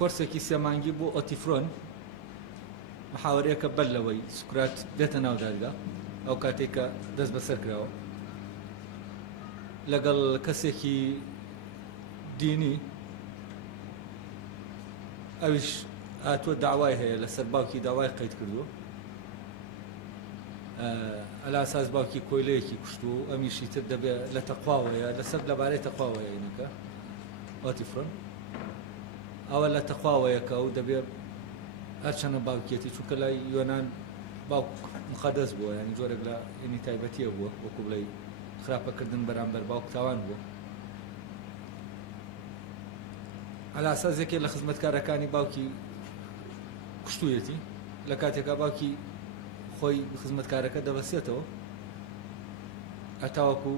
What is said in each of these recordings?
کۆرسێکی سێمانگی بۆ ئۆتیفرۆن محاوەرەیەکە بەر لەوەی سوکرات بێتە ناو دادگا ئەو کاتێککە دەست بەسەر کراوە لەگەڵ کەسێکی دینی ئەویش هاتووە داوای هەیە لەسەر باوکی داوای قەید کردووە ئەلا ئەساس باوکی کۆیلەیەکی کوشتو و ئەمیشی تر دەبێت لە تەقواوەیە لەسەر لەبارەی تەقواوەیە اینەکە ئۆتیفرۆن ئەوە لە تەخواوەیەکە و دەبێت هەرچەنە باوکێتی چونکە لای یۆنان باوک مخەدەس بووە ینی جۆرێک لە ئینی تایبەتیە بووە وەکو بڵێ خراپەکردن بەرامبەر باوک تاوان بووە ئەلا ئەساسێکی لە خزمەتکارەکانی باوکی کوشتوویەتی لە کاتێکا باوکی خۆی خزمەتکارەکە دەبەسێتەوە هەتاوەکو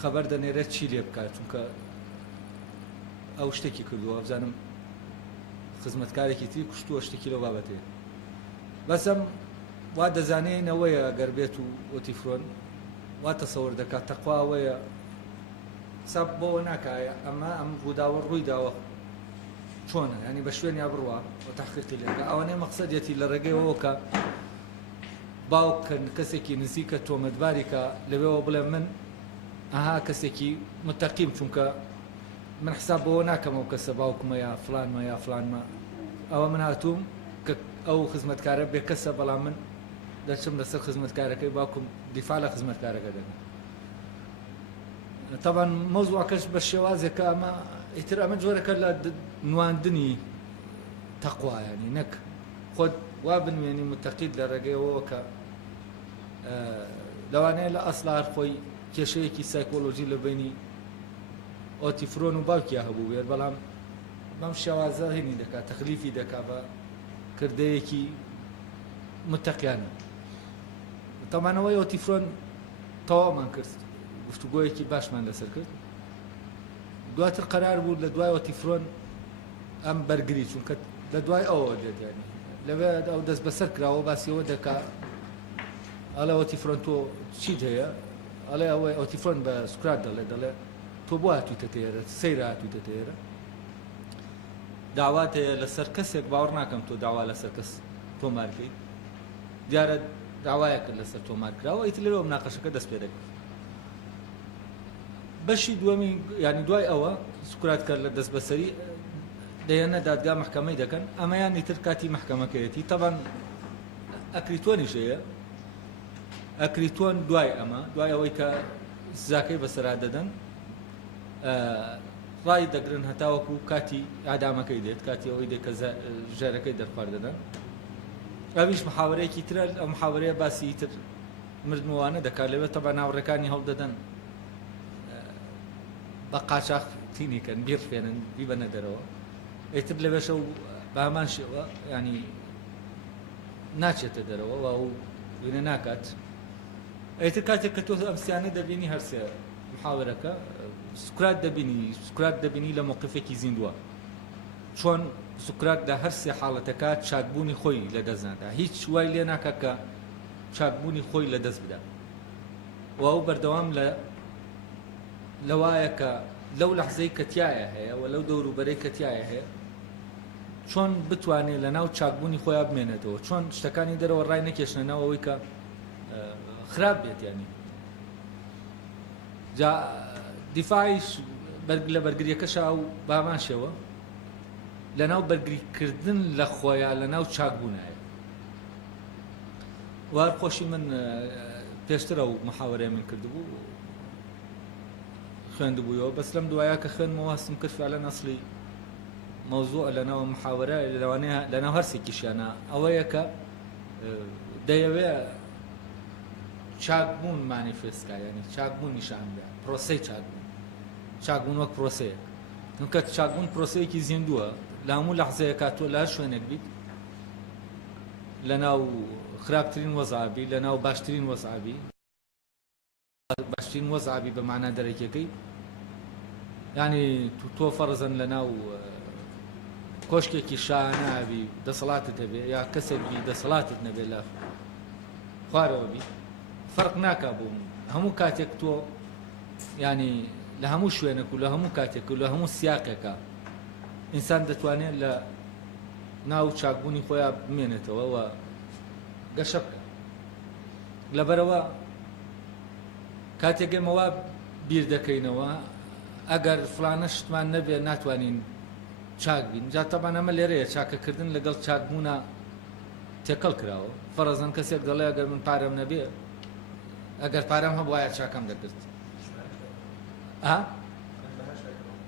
خەبەر دەنێرێت چی لێ بکات چونکە ئەو شتێکی کردووە بزانم خزمەتکارێکی تری کوشتووە شتێکی لەو بابەتەیە بەسم وا دەزانێنەوەیە ئەگەر بێت و ئۆتیفرۆن وا تەسەوەر دەکات تەقواوەیە سەب بۆەوە ناکایە ئەمە ئەم ڕووداوە ڕووی داوە چۆنە ینی بە شوێنیا بڕوە و تەحقیقی لێکە ئەوەنەی مەقسەدێتی لە ڕێگەیەوە کە باوکن کەسێکی نزیکە تۆمەتباریکە لەوێەوە بڵێ من ئەها کەسێکی متەقیم چونکە من حساب بۆ ناکەمەوە کەسە باوکمە یا فلانمە یا فلانمە ئەوە من هاتووم کە ئەو خزمەتکارە بێ کەسە بەڵام من دەچم لەسەر خزمەتکارەکەی باوکم دیفاع لە خزمەتکارەکە دەکەم طبعا مەوزوعەکەش بە شێوازێکە ئەمە ئیتر ئەمە جۆرەکە لە نواندنی تەقوا ینی نەک خۆت وا بنوێنی متەقید لە ڕێگەیەوە کە لەوانەیە لە ئەسڵار خۆی کێشەیەکی سایکۆلۆژی لە بینی ئۆتیفرۆن و باوکیە هەبوو بێت بەڵام بەم شێوازە هێنی دەکات تەخلیفی دەکات بە کردەیەکی متەقیانە تەمانەوەی ئۆتیفرۆن تەواومان کرد گفتوگۆیەکی باشمان لەسەر کرد دواتر قەرار بوو لە دوای ئۆتیفرۆن ئەم بەرگری چونکە لە دوای ئەوە دێت ینی لەوێ ئەو دەست بەسەر کراوە باسیەوە دەکات ئەڵێ ئۆتیفرۆن تۆ چیت هەیە ئەڵێ ئەوەی ئۆتیفرۆن بە سوکرات دەڵێ تۆ بۆ هاتوویتە تێرە سەیرە هاتوویتە تێرە داوات هەیە لەسەر کەسێک باوەڕ ناکەم تۆ داوا لەسەر کەس تۆمارکەی دیارە داوایە کرد لەسەر تۆمارکراوە ئیتر لەوە مناقەشەکە دەست پێ دەکرد بەشی دووەمی ینی دوای ئەوە سوکرات کرد لە دەست بەسەری دەیەنە دادگا محکەمەی دەکەن ئەمەیان ئیتر کاتی محکەمەکەیەتی تەبەن ئەکریتۆنیش هەیە ئەکریتۆن دوای ئەمە دوای ئەوەی کە سزاکەی بەسەرا دەدەن ڕای دەگرن هەتاوەکو کاتی ئادامەکەی دێت کاتی ئەوەی دێت کە ژێرەکەی دەرخوارد دەدەن ئەویش محاوەرەیەکی ترە ئەم محاوەرەیە باسی تر مردنەوانە دەکات لەوێت تەبا ناوڕەکانی هەڵ دەدەن بە قاچاق تینیکەن بیرفێنن بیبەنە دەرەوە ئیتر لەوێشە و بە هەمان شێوە ینی ناچێتە دەرەوە و وینە ناکات ئیتر کاتێک کە تۆ ئەمسیانە دەبینی هەرسێ محاوەرەکە سوکرات دەبینی لە موقفێکی زیندووە چۆن سوکرات لە هەر سێ حاڵەتەکە چاکبوونی خۆی لە دەستنادا هیچ وای لێ ناکە کە چاکبوونی خۆی لە دەست بدات و ئەو بەردەوام لەوایە کە لەو لەحزەی کە تایە هەیە و لەو دەوروبەرەی کە تایە هەیە چۆن بتوانێت لە ناو چاکبوونی خۆیان بمێنێتەوە چۆن شتەکانی دەرەوە ڕای نەکێشنەوەی کە خراپ بێت ینی جا دیفاعیش لە بەرگریەکەشا و بامان شێوە لە ناو بەرگریکردن لە خۆیان لە ناو چاکبوونایە وار خۆشی من پێشترە و محاوەرەیە من کردبوو خوێندبوویەوە بەس لەم دوایە کە خوێنمەوە هەستم کرد فعلەن ئەسڵی مەوزوع لەناو محاوەرە لەوانەیە لەناو هەرسێکیشیانە ئەوەیە کە دەیەوێت چاکبوون مانیفێستکە ینی چاکبوون نیشان بدات پرۆسەی چاکبوون وەک پرۆسەیە چونکە چاکبوون پرۆسەیەکی زیندووە لە هەموو لەحزەیەکە تۆ لە هەر شوێنێک بیت لە ناو خراپترین وەزعابی لە ناو باشترین وەزعابی باشترین وەزعابی بە معنە دەرەکیەکەی ینی تۆ فەرزەن لە ناو کۆشکێکی شانابی دەسەڵاتت هەبێ یا کەسێکی دەسەڵاتت نەبێ لە خوارەوە بی فەرق ناکا بووم هەموو کاتێک تۆ ینی لە هەموو شوێنێک و لە هەموو کاتێک و لە هەموو سیاقێکە ئینسان دەتوانێت لە ناو چاکبوونی خۆیان بمێنێتەوە و گەشە بکە. لەبەرەوە کاتێک ئێمەوە بیر دەکەینەوە ئەگەر فلانە شتمان نەبێت ناتوانین چاک بین. جا تەبان ئەمە لێرەیە چاکەکردن لەگەڵ چاکبوونە تێکەڵ کراوە. فەرەزەن کەسێک دەڵێ ئەگەر من پارەم نەبێ، ئەگەر پارەم هەبوایە چاکەم دەکرد.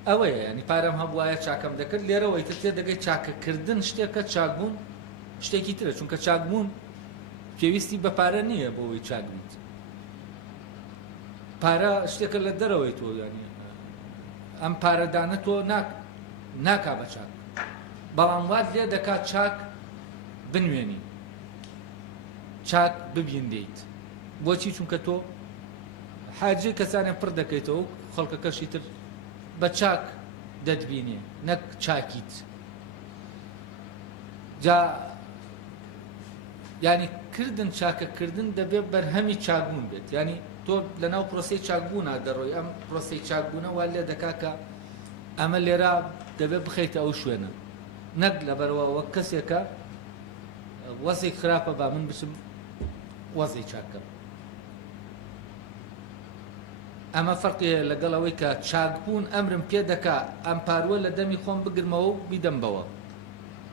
ئەوەیە ینی پارەم هەبوایە چاکەم دەکرد. لێرەوەی تر تێدەگەی چاکەکردن شتێکە، چاکبوون شتێکی ترە، چونکە چاکبوون پێویستی بە پارە نییە بۆەوەی چاک بیت. پارە شتێکە لە دەرەوەی تۆ، ینی ئەم پارەدانە تۆ ناکا بە چاک، بەڵام وات لێ دەکات چاک بنوێنی، چاک ببیندیت. بۆچی؟ چونکە تۆ حاجی کەسانێک پڕ دەکەیتەوە، خەڵکەکەشی تر بە چاک دەتبینێ، نەک چاکیت. جا ینی کردن چاکەکردن دەبێت بەرهەمی چاکبوون بێت. ینی تۆ لەناو پرۆسەی چاکبوونا دەڕۆی، ئەم پرۆسەی چاکبوونە وا لێ دەکات کە ئەمە لێرە دەبێت بخەیتە ئەو شوێنە، نەک لەبەرەوە وەک کەسێکە وەزێک خراپە با من بچم وەزەی چاکەم. ئەمە فەرقیە لەگەڵەوەی کە چاکبوون ئەمرم پێ دەکا ئەم پاروە لە دەمی خۆم بگرمەوە و بیدەمبەوە.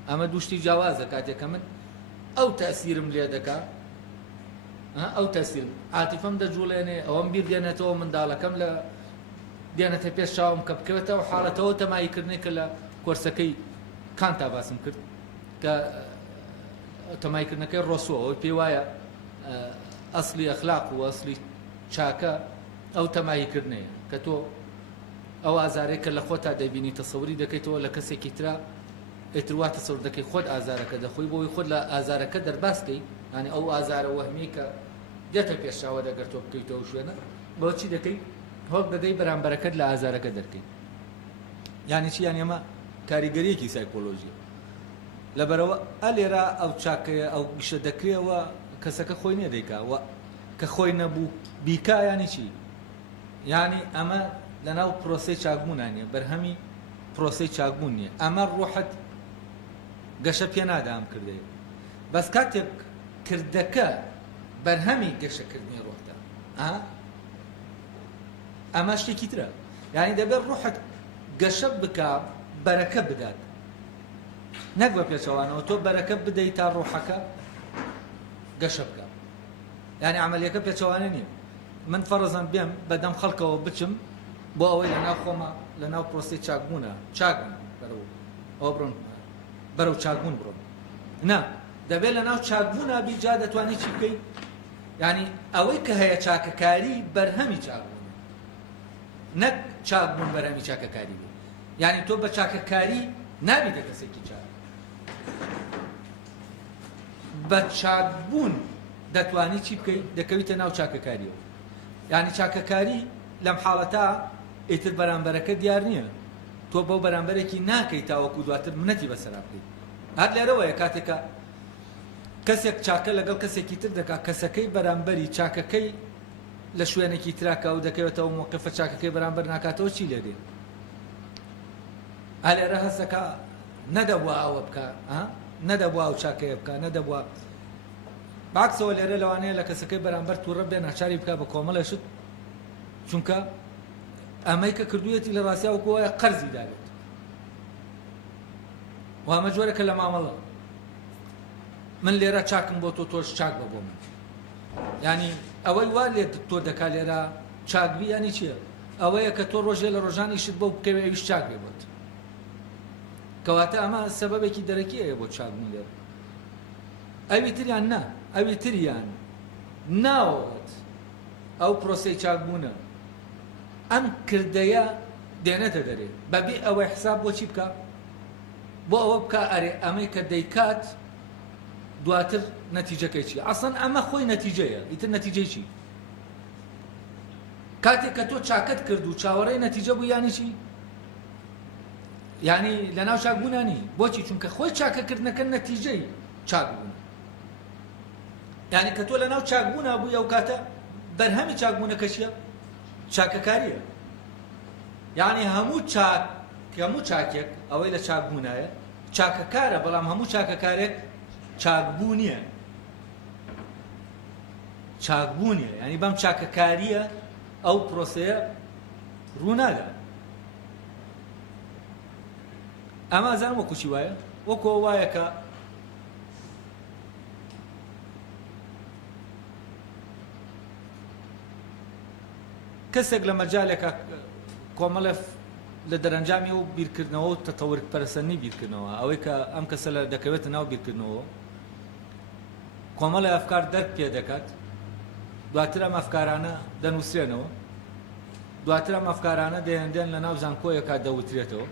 ئەمە دووشتی جیاوازە. کاتێکە من ئەو تەسیرم لێ دەکا، ئەو تەسیرم عاتیفەم دەجوڵێنێ، ئەوەم بیر دێنێتەوە، منداڵەکەم لە دێنێتە پێش چاوم کە بکەوێتەوە حاڵەتەوە تەماییکردنی کە لە کۆرسەکەی کانتا باسم کرد کە تەماییکردنەکەی ڕۆسووە، ئەوەی پێی وایە ئەسلی ئەخلاق و ئەسلی چاکە ئەو تەماییکردنەیە کە تۆ ئەو ئازارەی کە لە خۆتا دەبینی تەسەوری دەکەیتەوە لە کەسێکی ترا، ئێتروا تەسەور دەکەی خۆت ئازارەکە دەخۆی، بۆی خۆت لە ئازارەکە دەرباسکەی. ینی ئەو ئازارە وەهمی کە دێتە پێشاوە دەگەر تۆ بکەیتەوە شوێنە، بۆچی دەکەی؟ هەڵ دەدەی بەرامبەرەکەت لە ئازارەکە دەرکەی. یانی چی؟ یانی ئەمە کاریگەریەکی سایکۆلۆژیە. لەبەرەوە ئەلێرە ئەو چاکەیە ئەو گشە دەکرێەوە کەسەکە خۆی نێدەیکا، کە خۆی نەبوو بیکا. ینی چی؟ یعنی ئەمە لەناو پرۆسەی چاکبوونانیە، بەرهەمی پرۆسەی چاکبوون نییە. ئەمە ڕوحت گەشە پێ نادام کردێ، بەس کاتێک کردەکە بەرهەمی گەشەکردنی ڕۆحدا، ئەمە شتێکی ترە. یعنی دەبێت ڕوحت گەشە بکە، بەرەکە بدات، نەک بە پێچەوانەوە تۆ بەرەکە بدەیت تا ڕوحەکە گەشە بکە. یعنی عملیەکە پێچەوانە نییە. من فەرەزان بێم بەدەم خەڵکەوە بچم بۆ ئەوەی لەناو خۆمە لەناو پرۆسەی چاکبوونە چاکم بەرەو ئەوە بڕۆن، بەرەو چاکبوون بڕۆن. نا، دەبێت لەناو چاکبوونە بی جا دەتوانێت چی بکەیت؟ یعنی ئەوەی کە هەیە چاکەکاری بەرهەمی چاکبوون، نەک چاکبوون بەرهەمی چاکەکاری بێت. یعنی تۆ بە چاکەکاری نابیتە کەسێکی چاک، بە چاکبوون دەتوانی چی بکەیت؟ دەکەویتە ناو چاکەکاریەوە. یعنی چاکەکاری لەم حاڵەتە ئیتر بەرامبەرەکە دیار نییە، تۆ بەو بەرامبەرێکی ناکەیت تاوەکو دواتر منەتی بەسەرا بکەیت. هەر لێرەوەیە کاتێکە کەسێک چاکە لەگەڵ کەسێکی تر دەکات، کەسەکەی بەرامبەری چاکەکەی لە شوێنێکی تراکە و دەکەوێتەوە موقفە چاکەکەی بەرامبەر ناکاتەوە، چی لێ دێ؟ هەلێرە هەستەکە نەدەبووە ئەوە بکە، نەدەبووە ئەو چاکەیە بکە، نەدەبووە. باکسەوە لێرە لەوانەیە لە کەسەکەی بەرامبەر تووڕە بێ ناچاری بکە بە کۆمەڵێشت، چونکە ئەمەی کە کردوویەتی لە ڕاستیا وەکووایە قەرزی داوێت. و ئەمە جۆرەکە لە مامەڵە من لێرە چاکم بۆ تۆ، تۆش چاک بە بۆ من. یعنی ئەوەی وا لێ تۆ دەکا لێرە چاکبی ینی چییە؟ ئەوەیە کە تۆ ڕۆژێ لە ڕۆژانی شت بۆ بکەوێ ئەویش چاک بێ بۆت، کەواتە ئەمە سەبەبێکی دەرەکیەیە بۆ چاکبوون لێرە. ئەوی تریان نا، ئەوی تریان ناوەت ئەو پرۆسەی چاکبوونە ئەم کردەیە دێنێتە دەرێ، بەبێ ئەوەی حساب بۆ چی بکە؟ بۆ ئەوە بکە ئەرێ ئەمەی کە دەیکات دواتر نەتیجەکەی چی؟ ئەسڵەن ئەمە خۆی نەتیجەیە، ئیتر نەتیجەی چی؟ کاتێک کە تۆ چاکت کرد و چاوەڕێی نەتیجە بوو یانی چی؟ یعنی لەناو چاکبوونانی. بۆچی؟ چونکە خۆی چاکەکردنەکە نەتیجەی چاکبوون. یعنی کە تۆ لەناو چاکبوونا بووی ئەو کاتە بەرهەمی چاکبوونەکە چییە؟ چاکەکاریە. یعنی هەموو چاک کە هەموو چاکێک ئەوەی لە چاکبوونایە چاکەکارە، بەڵام هەموو چاکەکارێک چاکبوو نییە. چاکبوو نییە، ینی بەم چاکەکاریە ئەو پرۆسەیە ڕوونادا. ئەمە ئەزانم وەکو چی وایە، وەکو وایە کە کەسێک لە مەجالێکە کۆمەڵە لە دەرەنجامی و بیرکردنەوە و تەتەورپەرسەنی بیرکردنەوە، ئەوەی کە ئەم کەسە لە دەکەوێتە ناو بیرکردنەوە کۆمەڵە ئەفکار دەرک پێ دەکات، دواتر ئەم ئەفکارانە دەنووسرێنەوە، دواتر ئەم ئەفکارانە دەهێندێن لە ناو زانکۆیەکە دەوترێتەوە.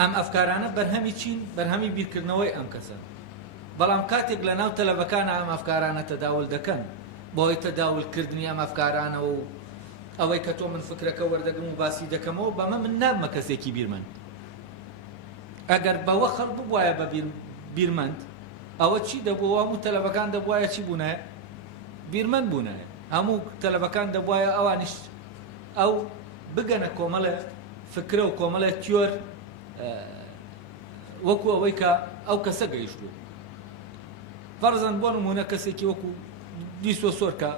ئەم ئەفکارانە بەرهەمی چین؟ بەرهەمی بیرکردنەوەی ئەم کەسە. بەڵام کاتێک لە ناو تەلەبەکانە ئەم ئەفکارانە تەداول دەکەن بۆی تەداولکردنی ئەم ئەفکارانەوە و ئەوەی کە تۆ من فکرەکە وەردەگرم و باسی دەکەمەوە، بەمە من نابمە کەسێکی بیرمەند. ئەگەر بەوە خەڵک ببوایە بە بیرمەند، ئەوە چی دەبووە؟ هەموو تەلەبەکان دەبوایە چی بوونایە؟ بیرمەند بوونایە. هەموو تەلەبەکان دەبوایە ئەوانیش ئەو بگەنە کۆمەڵە فکرە و کۆمەڵە تیۆر وەکو ئەوەی کە ئەو کەسە گەیشتووە. فەرزەن بۆ نمونە کەسێکی وەکو دیسۆسۆر کە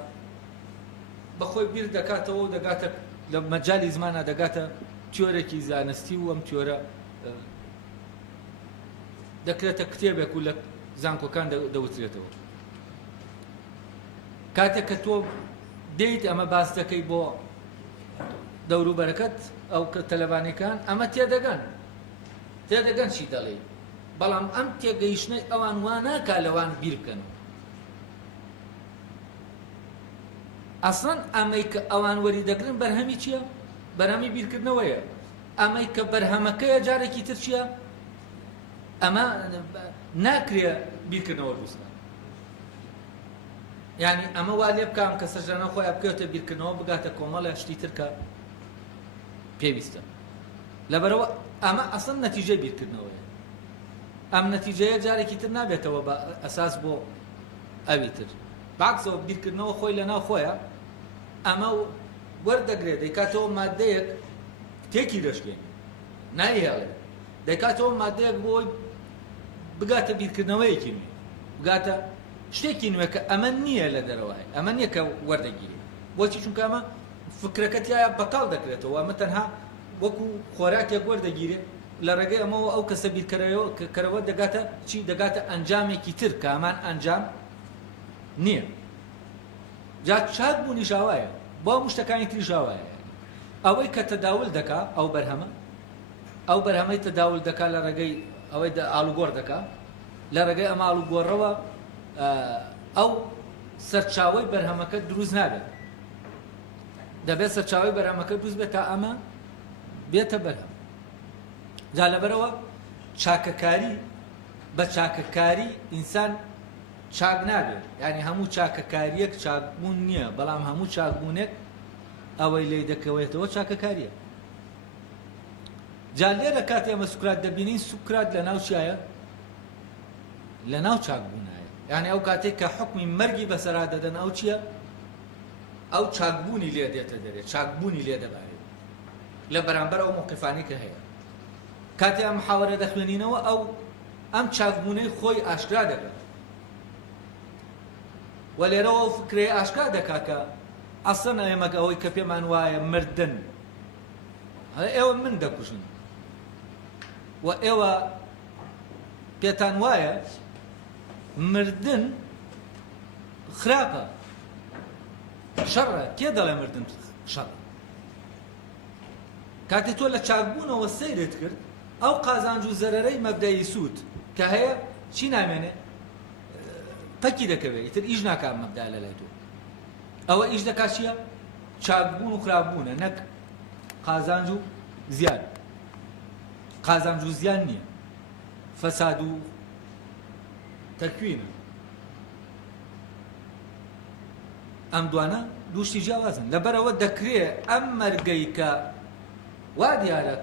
بەخۆی بیر دەکاتەوە و دەگاتە لە مەجای زمانە دەگاتە تیۆرێکی زانستی و ئەم تیۆرە دەکرێتە کتێبێک و لە زانکۆکان دەوترێتەوە. کاتێک کە تۆ دەیت ئەمە باس دەکەی بۆ دەوروبەرەکەت ئەو تەلەبانیەکان، ئەمە تێدەگەن چی دەڵێ، بەڵام ئەم تێگەیشتنەی ئەوان وا ناکا لەوان بیر بکەن. ئەسڵەن ئەمەی کە ئەوان وەری دەگرن بەرهەمی چییە؟ بەرهەمی بیرکردنەوەیە. ئەمەی کە بەرهەمەکەیە جارێکی تر چییە؟ ئەمە ناکرێ بیرکردنەوە دروستە. یعنی ئەمە وا لێ بکەم کە سەرجانە خۆی بکەوتە بیرکردنەوە بگاتە کۆمەڵە شتی تر کە پێویستە. لەبەرەوە ئەمە ئەسڵ نەتیجەی بیرکردنەوەیە. ئەم نەتیجەیە جارێکی تر نابێتەوە بە ئەساس بۆ ئەوی تر. بەعکسەوە بیرکردنەوە خۆی لەناو خۆیە ئەمە وەردەگرێت، دەیکاتەوە مادەیەک تێکی دەشکێن نایهێڵێ، دەیکاتەوە مادەیەک بۆی بگاتە بیرکردنەوەیەکی نوێ، بگاتە شتێکی نوێ کە ئەمە نییە لە دەرەوەی، ئەمە نییە کە وەردەگیری. بۆچی؟ چونکە ئەمە فکرەکەتیایە بەتاڵ دەکرێتەوە، ئەمە تەنها وەکو خۆراکێک وەردەگیرێت لە ڕێگەی ئەمەوە ئەو کەسە بیرکەرەوە دەگاتە چی؟ دەگاتە ئەنجامێکی تر کە ئەمان ئەنجام نییە. جا چاک بوونی شاوایە، بۆ شتەکانی تری شاوایە. ئەوەی کە تەداول دەکا ئەو بەرهەمەی تەداول دەکا لە ڕێگەی ئەوەی ئاڵوگۆڕ دەکا، لە ڕێگەی ئەمە ئاڵوگۆڕەوە ئەو سەرچاوەی بەرهەمەکە دروست نابێت. دەبێت سەرچاوەی بەرهەمەکە دروست بێت تا ئەمە بێتە بەرهەم. جا لەبەرەوە چاکەکاری بە چاکەکاری ئینسان چاک نابێت. یعنی هەموو چاکەکاریەک چاکبوون نییە، بەڵام هەموو چاکبوونێک ئەوەی لێ دەکەوێتەوە چاکەکاریە. جا لێرە کاتی ئەمە سوکرات دەبینین، سوکرات لە ناو چیایە؟ لە ناو چاکبوونایە. یعنی ئەو کاتێک کە حکمی مەرگی بەسەرا دەدەن ئەو چییە؟ ئەو چاکبوونی لێ دێتە دەرێت، چاکبوونی لێ دەبارێت لە بەرامبەر ئەو موقفانی کە هەیە. کاتی ئەم محاوەرە دەخوێنینەوە ئەم چاکبوونەی خۆی ئاشکرا دەبێت. و لێرەوە ئەو فکرەیە ئاشکرا دەکا کە ئەسڵەن ئێمە ئەوەی کە پێمان وایە مردن، ئێوە من دەکوژن و ئێوە پێتان وایە مردن خراپە، شەڕە. کێ دەڵێ مردن شەڕە؟ کاتێک تۆ لە چاکبوونەوە سەیرت کرد، ئەو قازانج و زەرەرەی مەبدەی سوود کە هەیە چی نامێنێ؟ پەکی دەکەوێت، ئیتر ئیش ناکات مەبدا لە لای تۆ. ئەوە ئیش دەکات چییە؟ چاکبوون و خراپبوونە، نەک قازانج و زیان. قازانج و زیان نییە، فەساد و تەکوینە. ئەم دوانە دووشتی جیاوازن. لەبەرەوە دەکرێت ئەم مەرگەی کە وا دیارە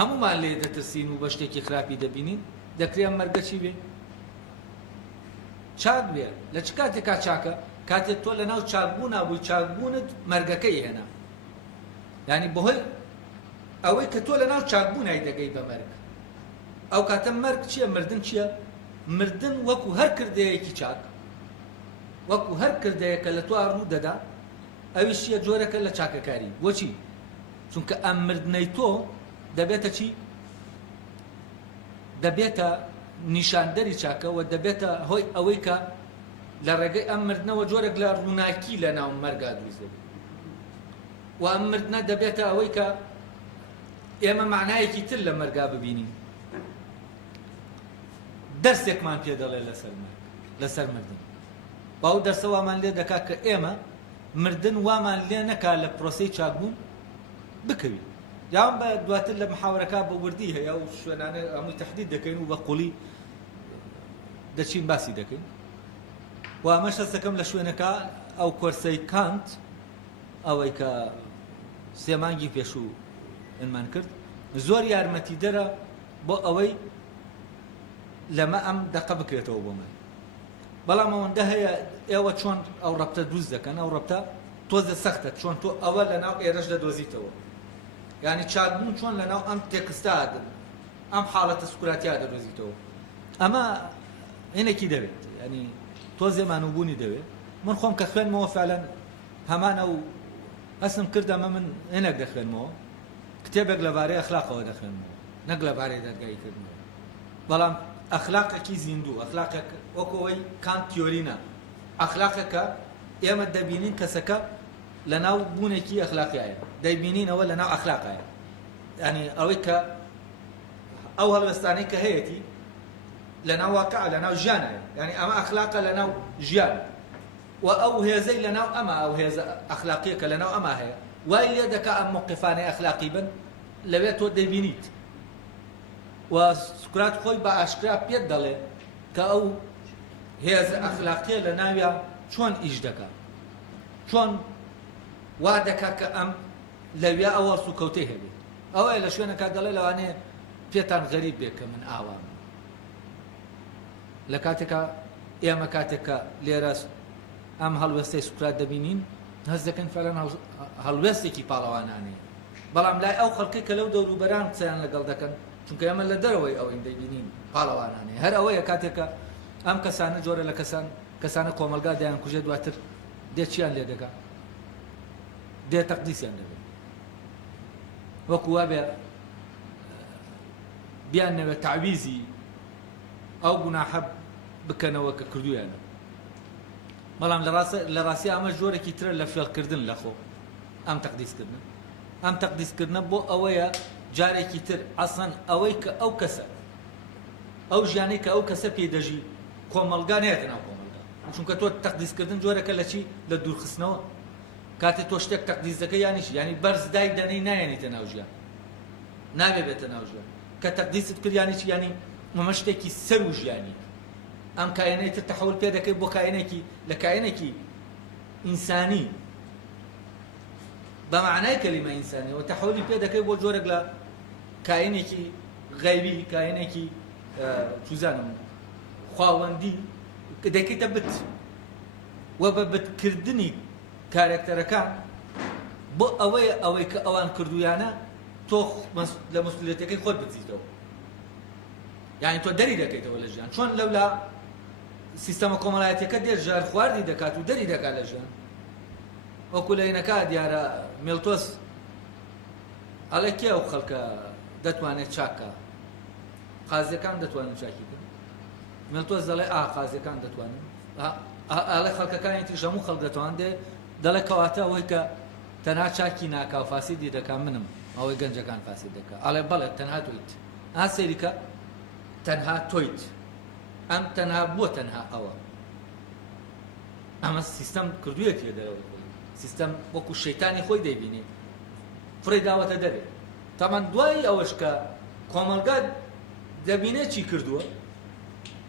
هەمومان لێ دەترسین و بە شتێکی خراپی دەبینین، دەکرێت ئەم مەرگە چی بێ؟ چاک بێ. لە چ کاتێکا چاکە؟ کاتێک تۆ لە ناو چاکبوونا بووی، چاکبوونت مەرگەکەی هێنا. یعنی بەهۆی ئەوەی کە تۆ لەناو چاکبوونای دەگەی بە مەرگ ئەو کاتە مەرگ چییە مردن چییە مردن وەکو هەر کردەیەکی چاک وەکو هەر کردەیەکە لە تۆ ڕوو دەدا ئەویش چییە جۆرەکە لە چاکەکاری بۆچی چونکە ئەم مردنەی تۆ دەبێتە چی دەبێتە نیشاندەری چاکەوە دەبێتە هۆی ئەوەی کە لە ڕێگەی ئەم مردنەوە جۆرێک لە ڕووناکی لە ناو مەرگا دروستێت و ئەم مردنە دەبێتە ئەوەی کە ئێمە معنایەکی تر لە مەرگا ببینین دەرسێکمان پێ دەڵێ لەسەر مردن باو دەرسە وامان لێ دەکات کە ئێمە مردن وامان لێ نەکا لە پرۆسەی چاکبوون بکەوی یان بە دواتر لە محاورەکە بە وردی هەیە و شوێنانە هەمووی تەحدید دەکەین و بە قوڵی دەچین باسی دەکەین و ئەمەش هەستەکەم لە شوێنەکە ئەو کۆرسەی کانت ئەوەی کە سێ مانگی پێشوو ئەنمان کرد زۆر یارمەتیدەرە بۆ ئەوەی لەمە ئەم دەقە بکرێتەوە بۆ من بەڵام ئەوەندە هەیە ئێوە چۆن ئەو ڕەبتە دروست دەکەن ئەو ڕەبتە تۆزە سەختە چۆن تۆ ئەوە لەناو ئێرەش دەدۆزیتەوە یعنی چاکبوون چۆن لەناو ئەم تێکستە ئەم حاڵەتە سکوراتیا دەدۆزیتەوە ئەمە هێنێکی دەوێت ینی تۆزێ مانووبوونی دەوێت من خۆم کە خوێنمەوە فعلەن هەمانە و ئەسم کردەمە من هێنێک دەخوێنمەوە کتێبێک لەبارەی ئەخلاقەوە دەخوێنمەوە نەک لەبارەی دەرگاییکردنەوە بەڵام ئەخلاقێکی زیندوو ئەخلاقێک وەکەوەی کانت تیۆرینە ئەخلاقەکە ئێمە دەبینین کەسەکە لەناو بوونێکی ئەخلاقیایە دەیبینینەوە لەناو ئەخلاقایە ینی ئەوەی کە ئەو هەڵوێستانەی کە هەیەی لەناو واقع لەناو ژیانایە ینی ئەمە ئەخلاقە لەناو ژیان و ئەو هێزەی لەناو ئەمە ئەو هێزە ئەخلاقیەکە لەناو ئەمە هەیە وای لێ دەکا ئەم موقفانەی ئەخلاقی بن لەوێ تۆ دەیبینیت و سقراط خۆی بە ئاشکرا پێت دەڵێ کە ئەو هێزە ئەخلاقیە لە ناویە چۆن ئیش دەکات چۆن وا دەکات کە ئەم لەوێ ئەوە سوکەوتەی هەبێت ئەوەیە لە شوێنەکە دەڵێ لەوانەیە پێتان غەریب بێت کە من ئاوام لە کاتێکە ئێمە کاتێکە لێرە ئەم هەڵوێستەی سقراط دەبینین هەست دەکەن فەرەن هەڵوێستێکی پاڵەوانانەیە بەڵام لای ئەو خەڵکی کە لەو دەوروبەران قسەیان لەگەڵ دەکەن چونکە ئێمە لە دەرەوەی ئەوەی دەبینین پاڵەوانانەیە هەر ئەوەیە کاتێکە ئەم کەسانە جۆرە لە کەسانە کۆمەلگا دەیان کوژێ دواتر دێ چیان لێ دەکات دێ تەقدیسیان دەبێت وەکو وابێ بیان نەوێت تعویزی ئەو گوناحە بکەنەوە کە کردویانە بەڵام لە ڕاستی ئەمە جۆرێکی ترە لە فێڵکردن لەخۆ ئەم تەقدیسکردن ئەم تەقدیسکردنە بۆ ئەوەیە جارێکی تر ئەسڵەن ئەوەی کە ئەو کەسە ئەو ژیانەی کە ئەو کەسە پێدەژی کۆمەلگا نێتە ناو کۆمەلگا چونکە تۆ تەقدیسکردن جۆرەکە لە چی لە دوورخستنەوە کاتێک تۆ شتێک تەقدیس دەکەی یانیش ینی بەرز دای دەنەی نایەنێتە ناو ژیان نابێ بێتە ناو ژیان کە تەقدیست کرد یانی چی ینی ئەمە شتێکی سەر و ژیانی ئەم کائینەی تر تەحول پێ دەکەی بۆ کائینێکی لە کائینێکی ئینسانی بە معنای کەلیمە ئینسانی و تەحولی پێ دەکەی بۆ جۆرێک لە کائینێکی غەیبی کائینێکی چوزانم خواوەندی دەکەیتە بت و بە بتکردنی کارێکتەرەکان بۆ ئەوەی کە ئەوان کردویانە تۆ لە مەسئولیەتەکەی خۆت بچیتەوە یعنی تۆ دەری دەکەیتەوە لە ژیان چۆن لەولا سیستەمە کۆمەڵایەتیەکە دێر ژار خواردی دەکات و دەری دەکات لە ژیان وەکو لە عینەکە دیارە مێلتۆس ئەڵێ کێ ئەو خەڵکە دەتوانێت چاکە قازیەکان دەتوانن چاکی بکەن مێلتۆس دەڵێ قازیەکان دەتوانن ئەڵێ خەڵکەکانی تریش هەموو خەڵک دەتوان دەڵێ کەواتە ئەوەی کە تەنها چاکی ناکا و فاسیدی دەکا منم ئەوەی گەنجەکان فاسید دەکا ئەڵێ بەڵێ تەنها تۆیت سەیریکە تەنها تۆیت ئەم تەنها بووە تەنها ئەوە ئەمە سیستەم کردوویەتی لە دەرەوەی خۆی سیستەم وەکو شەیتانی خۆی دەیبینێ فڕی داوەتە دەبێت تامان دوای ئەوەش کە کۆمەلگا دەبینێت چی کردووە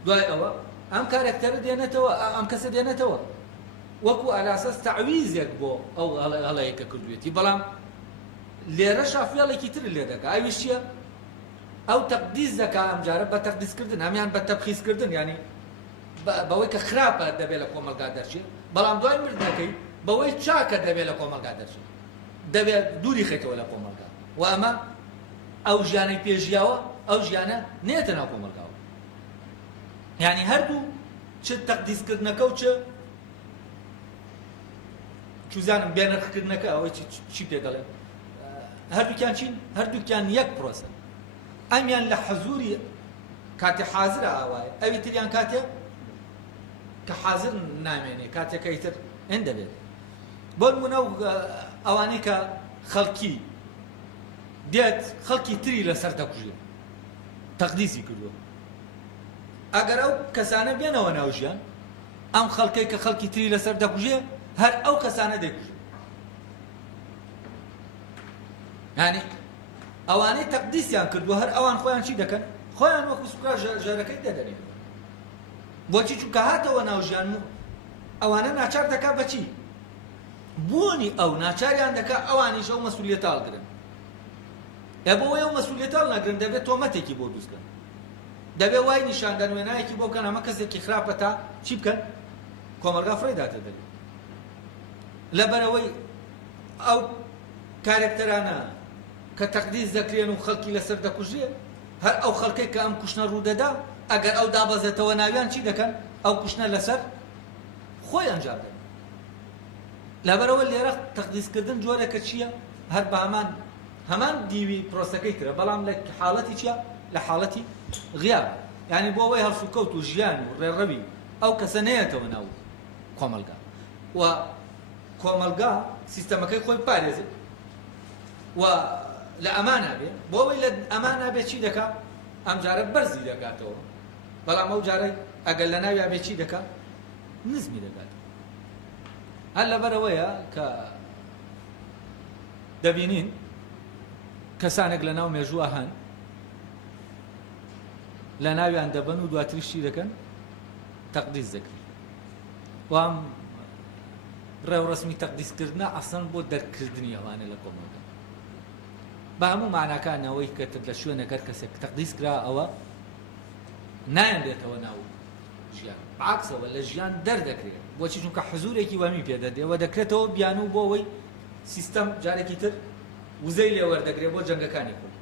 دوای ئەوە ئەم کارێکتەرە دێنێتەوە ئەم کەسە دێنێتەوە وەکو ئالاسەس تەعویزێک بۆ ئەو هەڵەیەکە کردوێتی بەڵام لێرە شافێڵێکی تر لێ دەکا ئەویش چییە ئەو تەقدیس دەکا ئەم جارە بە تەقدیسکردن هەمیان بە تەبخیسکردن ینی بەوەی کە خراپە دەبێت لە کۆمەلگا دەرچێت بەڵام دوای مردنەکەی بەوەی چاکە دەبێت لە کۆمەلگا دەرچێت دەبێت دووری خێتەوە لە کۆمەلگا و ئەمە ئەو ژیانەی پێژیاوە ئەو ژیانە نێتە ناو کۆمەلگاوە. یعنی هەردوو چ تەقدیسکردنەکە و چوزانم بێنرخکردنەکە ئەوەی چی پێ دەڵێ هەردووکیان چین؟ هەردووکیان یەک پرۆسە. ئەمیان لە حەزوری کاتێ حازرە ئاوایە، ئەوی تریان کاتێ کە حازر نامێنێ کاتێکە ئیتر هێن دەبێت. بۆ نمونە ئەوانەی کە خەڵکی دێت خەڵکی تری لەسەر دەکوژێت تەقدیسی کردووە، ئەگەر ئەو کەسانە بێنەوە ناو ژیان، ئەم خەڵکەی کە خەڵکی تری لەسەر دەکوژێ هەر ئەو کەسانە دەکوژێت. یعنی ئەوانەی تەقدیسیان کردووە هەر ئەوان خۆیان چی دەکەن؟ خۆیان وەکو سوکا ژەرەکەی دەدەنێت. بۆچی؟ چونکە هاتەوە ناو ژیان و ئەوانە ناچار دەکات بەچی؟ بوونی ئەو ناچاریان دەکات ئەوانیش ئەو مەسئولیەتە هەڵگرن. بۆی ئەو مەسئولیەتە هەڵنەگرن دەبێت تۆمەتێکی بۆ دروستکەن، دەبێت وای نیشاندان وێنایەکی بۆ بکەن ئەمە کەسێکی خراپە تا چی بکەن؟ کۆمەلگا فڕێ داتە دەبێت. لەبەرەوەی ئەو کارێکتەرانە کە تەقدیس دەکرێن و خەڵکی لەسەر دەکوژێ، هەر ئەو خەڵکەی کە ئەم کوشتنە ڕوودەدا ئەگەر ئەو دابەزێتەوە ناویان چی دەکەن؟ ئەو کوشتنە لەسەر خۆی ئەنجام دەدەن. لەبەرەوە لێرە تەقدیسکردن جۆرێکە چییە؟ هەر بە هەمان دیوی پرۆسەکەی ترە، بەڵام لە حاڵەتی چییە؟ لە حاڵەتی غیاب. یعنی بۆ ئەوەی هەڵسوکەوت و ژیان و ڕێڕەوی ئەو کەسە نەیەتەوە ناو کۆمەلگا و کۆمەلگا سیستەمەکەی خۆی پارێزێت و لە ئەمانە بێ، بۆ ئەوەی لە ئەمانە بێ چی دەکات؟ ئەم جارە بەرزی دەکاتەوە، بەڵام ئەو جارە ئەگەر لە ناویا بێ چی دەکات؟ نزمی دەکات. هەر لەبەرەوەیە کە دەبینین کەسانێک لە ناو مێژووە هەن لە ناویان دەبن و دواتریشی دەکەن تەقدیس دەکرێت. و ئەم ڕێوڕسمی تەقدیسکردنە ئەسڵەن بۆ دەرکردنی ئەوانە لە کۆمەلگا بە هەموو معناکانەوەی کە لە شوێنەکەت کەسێک تەقدیس کرا ئەوە نایەندێتەوە ناو ژیان، عەکسەوە لە ژیان دەردەکرێت. بۆچی؟ چونکە حزورێکی وەمی پێدەدێەوە دەکرێتەوە بیانوو بۆ ئەوەی سیستەم جارێکی تر وزەی لێ وەردەگرێت بۆ جەنگەکانی خۆی.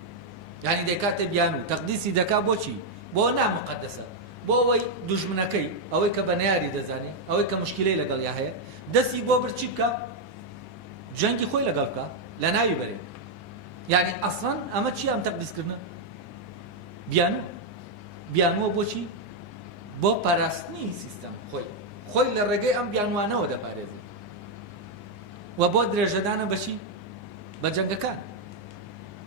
یعنی دەکاتە بیانوو تەقدیسی دەکات بۆچی؟ بۆ نامقەدەسە، بۆ ئەوەی دوژمنەکەی ئەوەی کە بە نەیاری دەزانێت ئەوەی کە مشکلەی لەگەڵ یا هەیە دەستی بۆ برچی بکە جەنگی خۆی لەگەڵ بکە لە ناوی بەرێ. یعنی ئەسڵەن ئەمە چی؟ ئەم تەقدیسکردنە بیانووە بۆچی؟ بۆ پاراستنی سیستەم خۆی لە ڕێگەی ئەم بیانوانەوە دەپارێزێت و بۆ درێژەدانە بەچی؟ بە جەنگەکان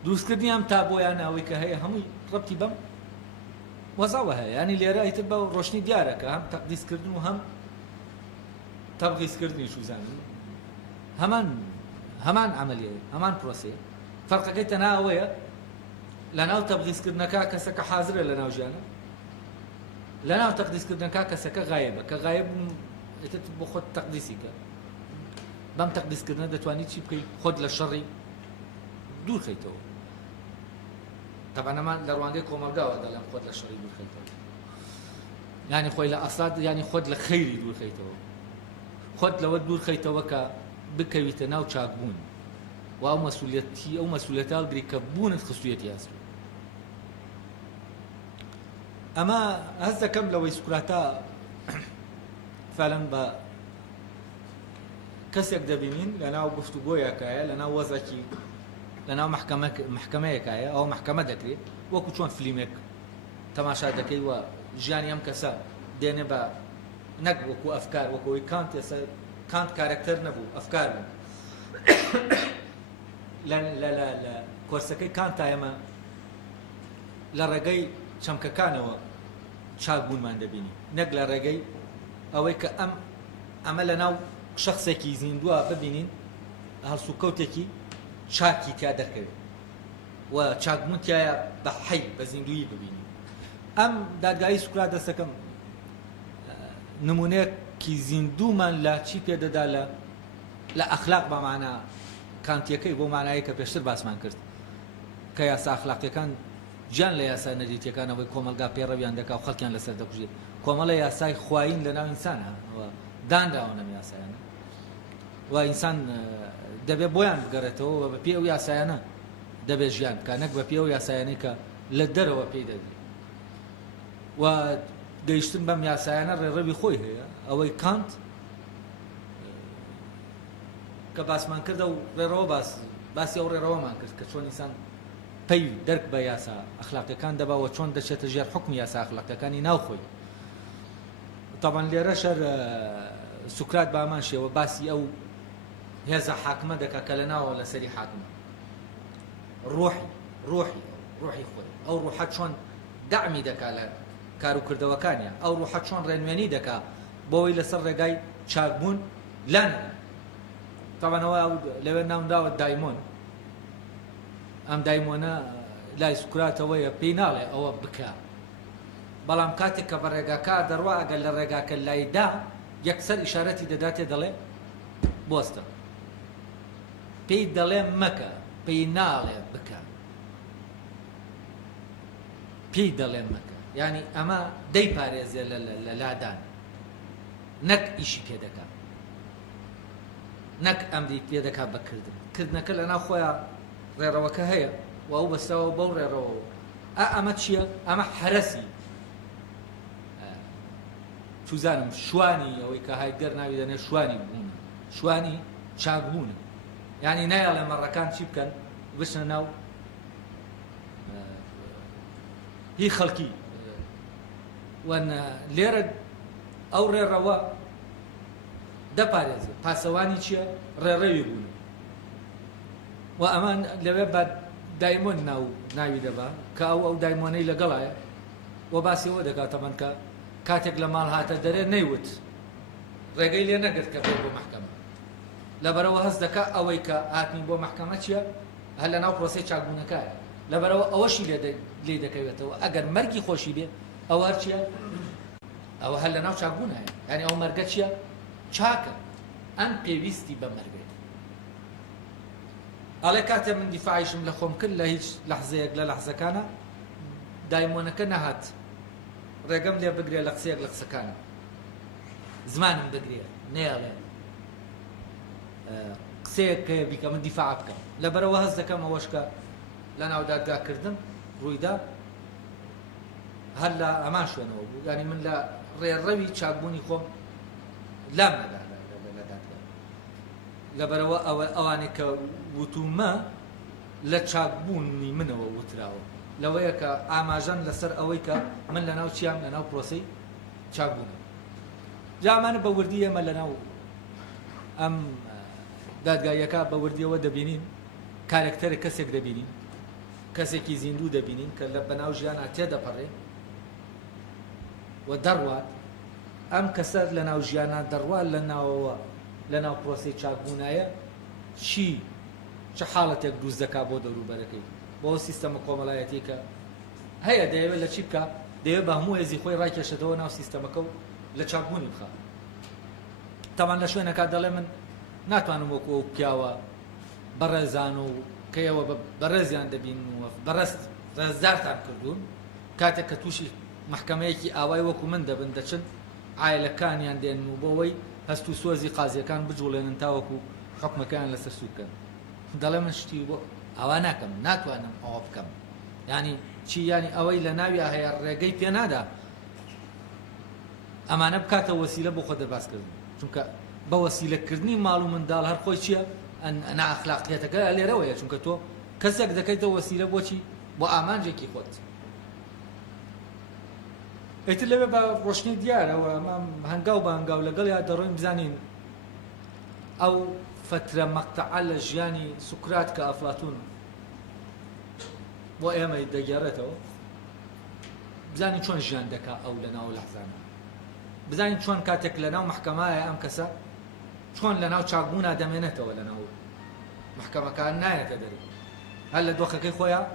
دروستکردنی ئەم تابۆیانەوەی کە هەیە هەمووی ڕەبتی بەم وەزاوە هەیە. ینی لێرە ئیتر بە ڕۆشنی دیارە کە هەم تەقدیسکردن و هەم تەبغیزکردنی شوزانن هەمان عملیە، هەمان پرۆسەیە. فەرقەکەی تەنها ئەوەیە لە ناو تەبغیزکردنەکە کەسەکە حازرە لە ناو ژیانە، لە ناو تەقدیسکردنەکە کەسەکە غایبە، کە غایب بۆ خۆت تەقدیسی کە بەم تەقدیسکردنە دەتوانیت چی بکەیت؟ خۆت لە شەڕی دوورخەیتەوە. طبعا ئەمان لە ڕوانگەی کۆمەلگاوە دەڵێن خۆت لە شەڕی دوورخەیتەوە، یعنی خۆی لە ئەساد، یعنی خۆت لە خەیری دوورخەیتەوە، خۆت لەوە دوورخەیتەوە کە بکەویتە ناو چاکبوون و ئەو مەسئولیەتە هەڵگری کە بوونت خستوویەتی هەستوو. ئەمە هەست دەکەم لەوەی سوکراتە فعلەن بە کەسێک دەبینین لە ناو گفتوگۆیەکایە، لە ناو وەزێکی لە ناو محکەمەیەکایە، ئەو محکەمە دەکرێت وەکو چۆن فلیمێک تەماشا دەکەی و ژیانی ئەم کەسە دێنێ بە نەک وەکو ئەفکار، وەکوی کانت کارکتەر نەبوو، ئەفکار بوو. لە کۆرسەکەی کانتا ئێمە لە ڕێگەی چەمکەکانەوە چاکبوونمان دەبینی، نەک لە ڕێگەی ئەوەی کە ئەمە لە ناو شخصێکی زیندووە ببینین هەڵسوکەوتێکی چاکی تیا دەکەوێت و چاکبوون تایە بە حەی بە زیندویی ببینین. ئەم دادگایی سوکرات دەستەکەم نمونەیەکی زیندوومان لە چی پێدەدا لە ئەخلاق بە معنە کانتیەکەی بۆ معنایە کە پێشتر باسمان کرد کە یاسا ئەخلاقیەکان گیان لە یاسای نەریتیەکانەوەی کۆمەلگا پێڕەویان دەکا و خەڵکیان لەسەر دەکوژێت. کۆمەڵە یاسای خواین لە ناو ئینسانە دانراوە نەم یاسایانە و ئینسان دەبێت بۆیان بگەڕێتەوە بە پێ ئەو یاسایانە دەبێت ژیان بکە نەک بە پێوە یاسایانەی کە لە دەرەوە پێی دەبێت و گەیشتن بەم یاسایانە ڕێڕەوی خۆی هەیە ئەوەی کانت کە باسمان کردە و ڕێڕەوە باسی ئەو ڕێڕەوەمان کرد کە چۆن ئینسان پەی دەرک بە یاسا ئەخلاقیەکان دەباوە چۆن دەچێتە ژێر حکمی یاسا ئەخلاقیەکانی ناوخۆی طبعا لێرە شەر سوکرات بە ئەمان شێوە باسی ئەو هێزە حاکمە دەکا کە لە ناوە لەسەری حاکمە ڕۆحی خۆی ئەو ڕوحەت چۆن دعمی دەکا لە کاروکردەوەکانیان ئەو ڕوحەت چۆن ڕێنوێنی دەکا بۆەوەی لەسەر ڕێگای چاکبوون لانەدا طبعاەوە لەوێ ناونداوە دایمۆن ئەم دایمۆنە لای سوکراتەوەیە پێی ناڵێ ئەوە بکە بەڵام کاتێک کە بە ڕێگاکە دەڕوا ئەگەر لە ڕێگاکە لایدا یەکسەر ئیشارەتی دەداتێ دەڵێ بۆستە پێی دەڵێ مەکە پێی ناڵێ بکە پێی دەڵێ مەکە یعنی ئەمە دەی پارێزێ لە لادان نەک ئیشی پێ دەکات نەک ئەمری پێ دەکات بەکردن کردنەکە لە ناو خۆیان ڕێڕەوەکە هەیە و ئەو بەستەوە بەو ڕێڕەوە ئەمە چییە؟ ئەمە حرەسی چوزانم شوانی ئەوەی کە هایدگەر ناوی دەنێ شوانی بوون شوانی چاکبوونە یعنی نایەڵێ مەڕەکان چی بکەن بچنە ناو هی خەڵکی لێرە ئەو ڕێڕەوە دەپارێزێت پاسەوانی چییە؟ ڕێڕەوی بوون و ئەمان لەوێ بە دایمۆن ناوی دەبا کە ئەو دایمۆنەی لەگەڵایە و باسیەوە دەکاتەمەند کە کاتێک لە ماڵ هاتە دەرێ نەیوت ڕێگەی لێ نەگرت کە بێت بۆ محکەمە لەبەرەوە هەست دەکات ئەوەی کە هاتنی بۆ محکەمە چییە؟ هەر لە ناو پرۆسەی چاکبوونەکایە لەبەرەوە ئەوەشی لێ دەکەوێتەوە ئەگەر مەرگی خۆشی بێ ئەوە هەر چییە؟ ئەوە هەر لە ناو چاکبوونایە یعنی ئەو مەرگە چییە؟ چاکە ئەم پێویستی بە مەرگێت ئەڵێ کاتێ من دیفاعیشم لە خۆم کرد لە هیچ لەحزەیەک لە لەحزەکانە دایمۆنەکە نەهات ڕێگەم لێ بگرێ لە قسەیەک لە قسەکانە زمانم بگرێ نێڵێ قسەیەک کە بیکە من دیفاع بکەم لەبەرەوە هەست دەکەم ئەوەش کە لە ناو دادگاکردن ڕوویدا هەر لە ئەمان شوێنەوە بوو یعنی من لە ڕێڕەوی چاکبوونی خۆم لام نەدا لە دادگا لەبەرەوە ئەوانێک کە وتومە لە چاکبوونی منەوە وتراوە لەوەیە کە ئاماژەن لەسەر ئەوەی کە من لە ناو چیام لە ناو پرۆسەی چاکبوونە جامانە بە وردی ئێمە لە ناو ئەم دادگاییەکە بە وردیەوە دەبینین کارێکتەرە کەسێک دەبینین کەسێکی زیندوو دەبینین کە لە بەناو ژیانە تێدەپەڕێ و دەڕوات ئەم کەسەر لە ناو ژیانە دەڕوات لە ناو پرۆسەی چاکبوونایە چه حاڵەتێک دروست دەکات بۆ دەوروبەرەکەی بۆ سیستەمە کۆمەڵایەتی کە هەیە دەیەوێت لە چی بکە دەیەوێت بە هەموو هێزی خۆی ڕاکێشێتەوە ناو سیستەمەکە و لە چاکبوونی بخات تەمان لە شوێنەکە دەڵێ من ناتوانم وەکو ئەو پیاوە بەڕێزان و کەیەوە بەڕێزیان دەبین و بەڕست ڕێزدارتان کردوون کاتێک کە تووشی محکەمەیەکی ئاوای وەکو من دەبن دەچن عایلەکانیان دێن و بۆەوەی هەست و سۆزی قازیەکان بجوڵێنن تاوەکو حکمەکەیان لەسەر سوود بکەن دەڵێ من شتی بۆ ئەوە ناکەم ناتوانم ئەوە بکەم ینی چی ینی ئەوەی لە ناوی هەیە ڕێگەی پێ نادا ئەمانە بکاتە وەسیلە بۆ خۆ دەرباسکردن چونکە بە وەسیلەکردنی ماڵ و منداڵ هەر خۆی چییە نائەخلاقیەتەکە لێرەوەیە چونکە تۆ کەسێک دەکەیتەوە وەسیلە بۆچی بۆ ئامانجێکی خۆت ئیتر لەوێ بە ڕۆشنی دیارەوە هەنگاو بە هەنگاو لەگەڵ یا دەڕۆین بزانین ئەو فترە مەقتەعە لە ژیانی سوکرات کە ئەفلاتون بۆ ئێمە دەگێڕێتەوە بزانین چۆن ژیان دەکا ئەو لە ناو لەحزانە بزانین چۆن کاتێک لە ناو محکەمایە ئەم کەسە چۆن لە ناو چاکبوونا دەمێنێتەوە لە ناو محکەمەکان نایەتە دەری هەر لە دۆخەکەی خۆیان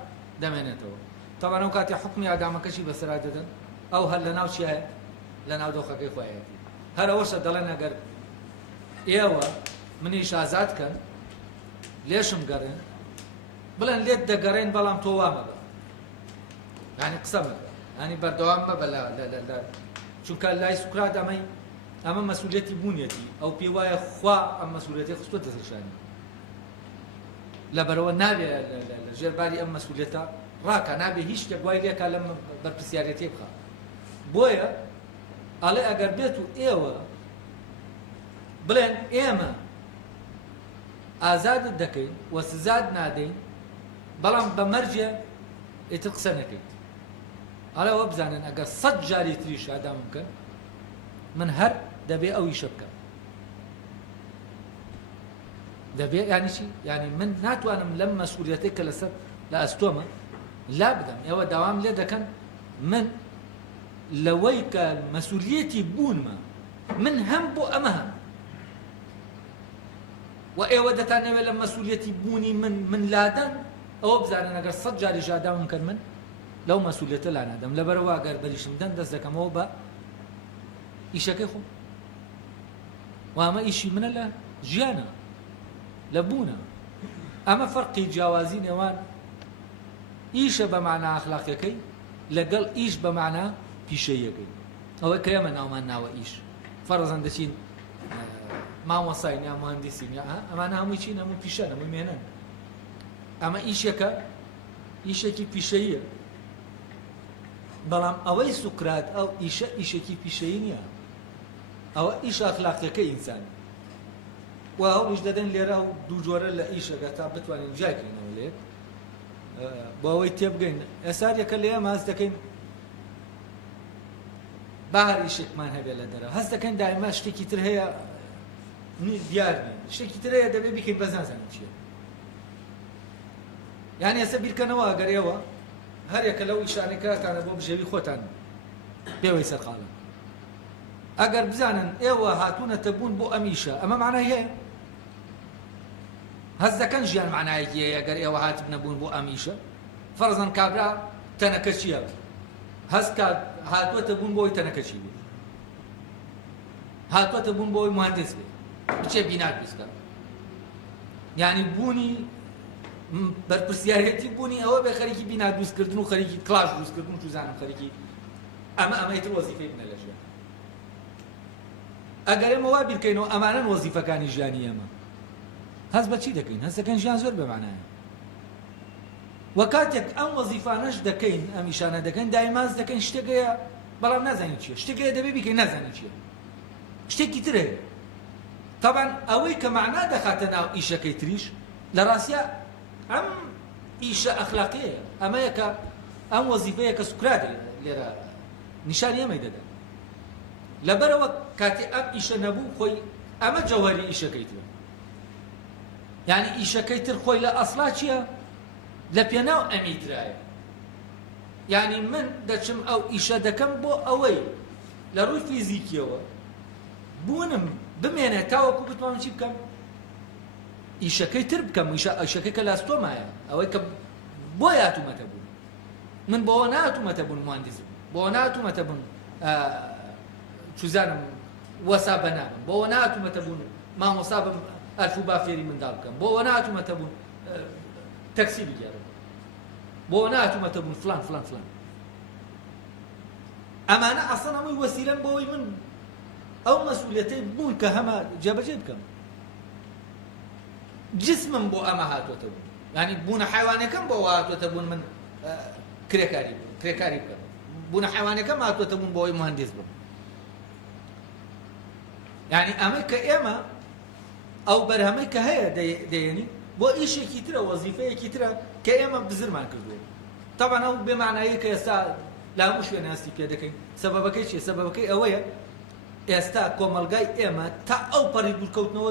دەمێنێتەوە تەوان ئەو کاتی حکمی ئادامەکەشی بەسەرا دەدەن ئەو هەر لە ناو چیایە لە ناو دۆخەکەی خۆیەتی هەر ئەوەشە دەڵێن ئەگەر ئێوە منیش ئازادکەن لێشم گەڕێن بڵێن لێت دەگەڕێن بەڵام تۆ وا مەبە یعنی قسە مەبە ینی بەردەوام مەبە لە چونکە لای سوکرات ئەمە مەسئولیەتی بوونیەتی ئەو پێی وایە خوا ئەم مەسئولیەتی خستووەتە سەرشانی لەبەرەوە نابێ لە ژێرباری ئەم مەسئولیەتە ڕاکە نابێ هیچ شتێک وای لێکا لەم بەرپرسیارەتێ بخە بۆیە ئەڵێ ئەگەر بێت و ئێوە بڵێن ئێمە ئازادت دەکەین وە سزاد نادەین بەڵام بە مەرجێ ئیتر قسە نەکەیت ئەڵێ ئەوە بزانن ئەگەر 100 جاری تریش ئادام بکەن من هەر دەبێ ئەو ئیشە بکەم دەبێ یانی چی؟ یانی من ناتوانم لەم مەسئولیەتێک کە لەسەر لە ئەستۆمە لا بدەم ئێوە داوام لێ دەکەن من لەوەی کە مەسئولیەتی بوونمە من هەم بۆ ئەمە هەم و ئێوە دەتانەوێت لە مەسئولیەتی بوونی من لادەن ئەوە بزانن ئەگەر 100 جاری ژاداوم کەن من لەو مەسئولیەتە لا نادەم لەبەرەوە ئەگەر بەریشم دەن دەست دەکەمەوە بە ئیشەکەی خۆم و ئەمە ئیشی منە لە ژیانە لە بوونە ئەمە فەرقی جیاوازی نێوان ئیشە بە معنە ئەخلاقیەکەی لەگەڵ ئیش بە معنە پیشەیەکەی ئەوەی کە ئێمە ناومان ناوە ئیش فەرەزەن دەچین مامۆساین یا مهندسین یا ئەمانە هەمووی چین هەموو پیشەن هەمووی مێنن ئەمە ئیشێکە ئیشێکی پیشەییە بەڵام ئەوەی سوکرات ئەو ئیشە ئیشێکی پیشەیی نییە ئەوە ئیش ئەخلاقیەکەی ئینسانی و هەوڵیش دەدەن لێرە و دوو جۆرە لە ئیشەکە تا بتوانین جایکەینەوە لێت بۆ ئەوەی تێبگەین ئێستا یەکە لێ ئێمە هەست دەکەین با هەر ئیشێکمان هەبێ لە دەرەوە هەست دەکەین دائیما شتێکی تر هەیە دیار نین شتێکی تر هەیە دەبێ بیکەین بەس نازانین چییە یعنی ئێستا بیرکەنەوە ئەگەر ئێوە هەر یەکە لەو ئیشانەکەتانە بۆ بژێوی خۆتان پێوەی سەرقاڵن ئەگەر بزانن ئێوە هاتوونەتە بوون بۆ ئەم ئیشە ئەمە معنای هەیە هەست دەکەن ژیان معنایەکی هەیە ئەگەر ئێوە هاتبنە بوون بۆ ئەم ئیشە فەرزەن کابرا تەنەکە چییە هەست کات هاتووەتە بوون بۆی تەنەکە چی بوو هاتووەتە بوون بۆی مهندس بێ بچێ بیناک بستە یعنی بوونی بەرپرسیارەتی بوونی ئەوە بێ خەریکی بینا دروستکردن و خەریکی کلاژ دروستکردن و توزانم خەریکی ئەمەیتر وەزیفەی بنە لە ژیان ئەگەر ئێمە وا بیرکەینەوە ئەمانەن وەزیفەکانی ژیانی ئێمە هەست بە چی دەکەین هەست دەکەن ژیان زۆر بەمانایە وە کاتێک ئەم وەزیفانەش دەکەین ئەم ئیشانە دەکەین دایماز دەکەین شتێکەیە بەڵام نازانین چییە شتێکەیە دەبێ بیکەین نازانین چییە شتێکی تر هەیە طبعا ئەوەی کە معنا دەخاتە ناو ئیشەکەی تریش لە ڕاستیە ئەم ئیشە ئەخلاقیەیە ئەمەیە کە ئەم وەزیفەیە کە سوکرات لێرە نیشانی ئەمەی دەدەن لەبەرەوە کاتی ئەم ئیشە نەبوو خۆی ئەمە جەوهەری ئیشەکەی ترە یعنی ئیشەکەی تر خۆی لە ئەسڵا چییە لە پێناو ئەمی ترایە یعنی من دەچم ئەو ئیشە دەکەم بۆ ئەوەی لە ڕووی فیزیکیەوە بوونم بمێنێ تاوەکو بتوانم چی بکەم ئیشەکەی تر بکەم ئیشەکەی کە لاستۆمایە ئەوەی کە بۆ هاتوومەتە بوون من بۆەوە نهاتوومەتە بوون مهندس بۆەوە نهاتوومەتە بوون چوزانم وەسا بەنامم بۆەوە نهاتوومەتە بوون مامۆستا بم ئەلف و با فێری منداڵ بکەم بۆەوە نهاتوومەتە بوون تەکسی بگێڕم بۆەوە نهاتوومەتە بوون فلان فلان فلان ئەمانە ئەسڵ هەمووی وەسیلەن بۆەوەی من ئەو مەسئولیەتەی بوون کە هەمە جێبەجێ بکەم جسمم بۆ ئەمە هاتوۆتە بوون یعنی بوونە حیوانەکەم بۆ هاتوۆتە بوون من کرێکاری بکەم بوونە حیوانەکەم هاتوۆتە بوون بۆ ئەوی مهندس بم یعنی ئەمەی کە ئێمە ئەو بەرهەمەی کە هەیە دەیێنی بۆ ئیشێکی ترە وەزیفەیەکی ترە کە ئێمە بزرمان کردووە طبعا ئەو بێمانایی کە ئێستا لە هەموو شوێنە هەستی پێ دەکەین سەبەبەکەی چییە سەبەبەکەی ئەوەیە ئێستا کۆمەلگای ئێمە تا ئەو پەڕی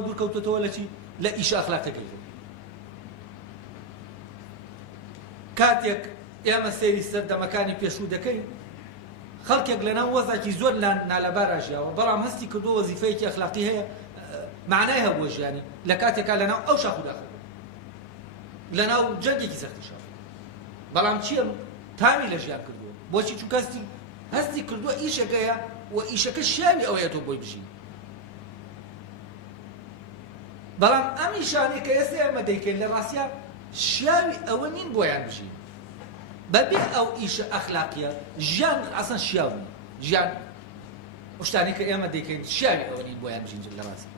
دوورکەوتوەوە لە چی لە ئیش ئەخلاقیەکەی کاتێک ئێمە سەیری سەردەمەکانی پێشوو دەکەین خەڵکێک لەناو وەزێکی زۆر نالەبارە ژیاوە بەڵام هەستی کردو وەزیفەیەکی ئەخلاقی هەیە معنای هەبووە ژیانی لە کاتێکا لەناو ئەو شاخ و داخل لەناو جەنگێکی سەختی شاف بەڵام چییە تامی لە ژیان کردووە بۆچی چونکە هەستی کردووە ئیشەکەیە و ئیشەکە شیاوی ئەوەیە تۆ بۆی بژین بەڵام ئەم ئیشانەی کە ئێستا ئێمە دەیکەین لە ڕاستیە شیاوی ئەوە نین بۆیان بژین بەبێ ئەو ئیشە ئەخلاقیە ژیان ئەسەن شیاو ژیان شتانی کە ئێمە دەیکەین شیاوی ئەوە نین بۆیان بژین لە ڕاستە